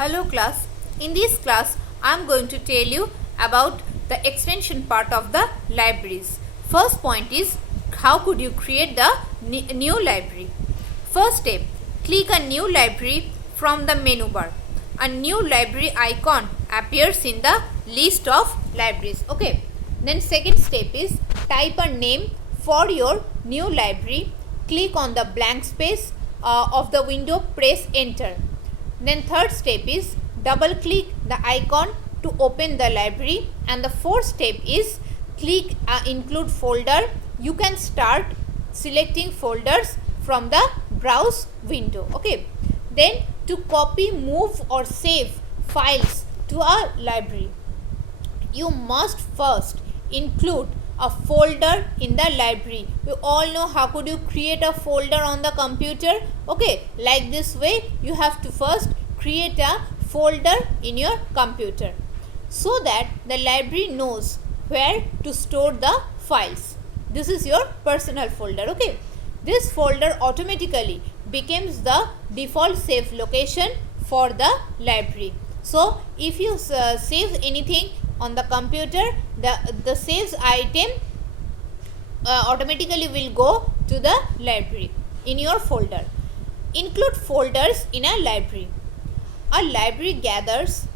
Hello class, in this class I am going to tell you about the extension part of the libraries. First point is how could you create the new library. First step, click a new library from the menu bar. A new library icon appears in the list of libraries. Okay. Then second step is type a name for your new library. Click on the blank space of the window, press enter. Then third step is double click the icon to open the library, and the fourth step is click include folder. You can start selecting folders from the browse window. Okay. Then to copy, move or save files to a library, you must first include a folder in the library. You all know how could you create a folder on the computer. Okay, like this way you have to first create a folder in your computer so that the library knows where to store the files. This is your personal folder. Okay, this folder automatically becomes the default save location for the library. So if you save anything on the computer, the saves item automatically will go to the library in your folder. Include folders in a library. A library gathers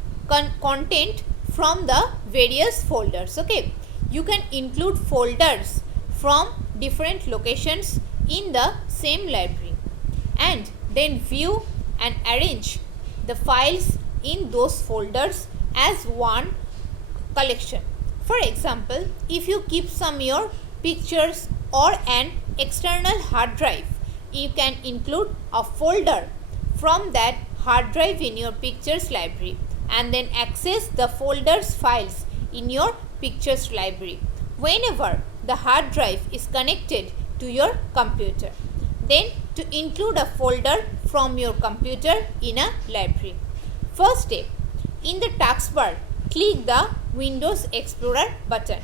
content from the various folders. Okay, you can include folders from different locations in the same library and then view and arrange the files in those folders as one collection. For example, if you keep some your pictures or an external hard drive, you can include a folder from that hard drive in your pictures library and then access the folders files in your pictures library whenever the hard drive is connected to your computer. Then to include a folder from your computer in a library. First step, in the taskbar, click the Windows Explorer button.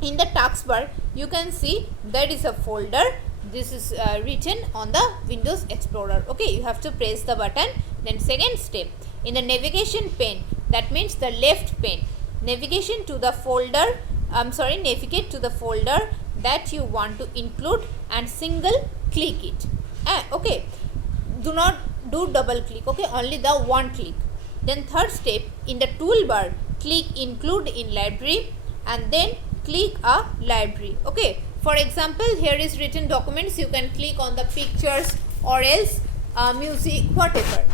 In the taskbar, you can see there is a folder. This is written on the Windows Explorer. Okay, you have to press the button. Then second step, in the navigation pane, that means the left pane, navigate to the folder that you want to include and single click it. Okay, do not do double click. Okay, only the one click. Then third step, in the toolbar, click include in library and then click a library. Okay, for example, here is written documents. You can click on the pictures or else music, whatever.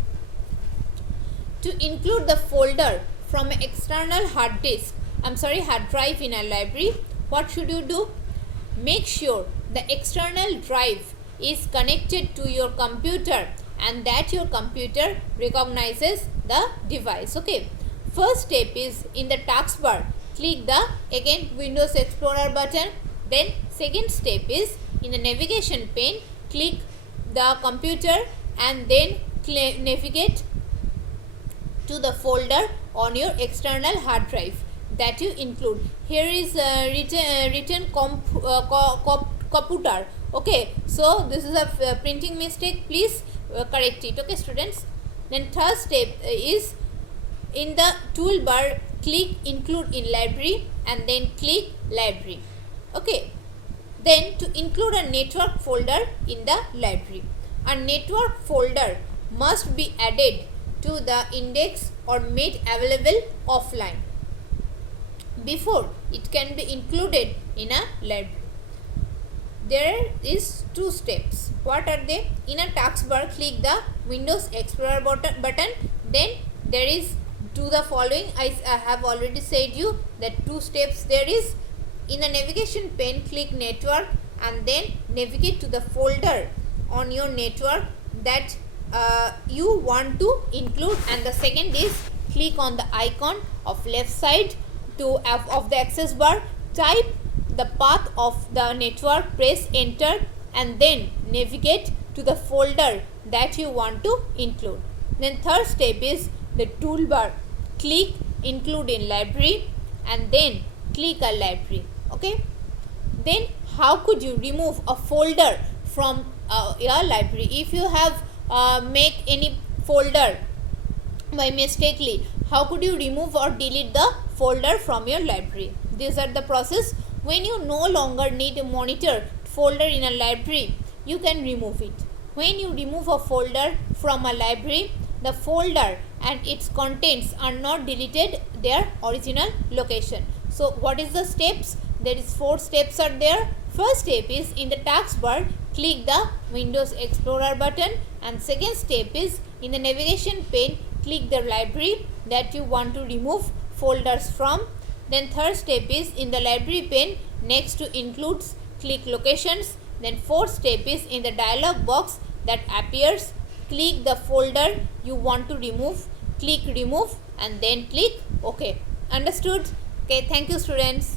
To include the folder from an external hard drive in a library, what should you do? Make sure the external drive is connected to your computer and that your computer recognizes the device. Okay, first step is in the taskbar, click the again Windows Explorer button. Then second step is in the navigation pane, click the computer and then navigate to the folder on your external hard drive that you include. Here is written computer. Okay, so this is a printing mistake, please correct it. Okay students. Then third step is in the toolbar, click include in library and then click library. Okay, then to include a network folder in the library, a network folder must be added to the index or made available offline before it can be included in a library. There is two steps. What are they? In a taskbar, click the Windows Explorer button. Then there is do the following. I have already said you that two steps there is. In the navigation pane, click network and then navigate to the folder on your network that you want to include, and the second is click on the icon of left side of the access bar, type the path of the network, press enter and then navigate to the folder that you want to include. Then third step is the toolbar, click include in library and then click a library. Okay, then how could you remove a folder from your library? If you have make any folder by mistakenly. How could you remove or delete the folder from your library? These are the process. When you no longer need to monitor folder in a library, you can remove it. When you remove a folder from a library, the folder and its contents are not deleted their original location. So what is the steps? There is 4 steps are there. First step is in the taskbar, click the Windows Explorer button, and second step is in the navigation pane, click the library that you want to remove folders from. Then third step is in the library pane, next to includes, click locations. Then fourth step is in the dialog box that appears, click the folder you want to remove, click remove, and then click OK. Understood? Okay, thank you students.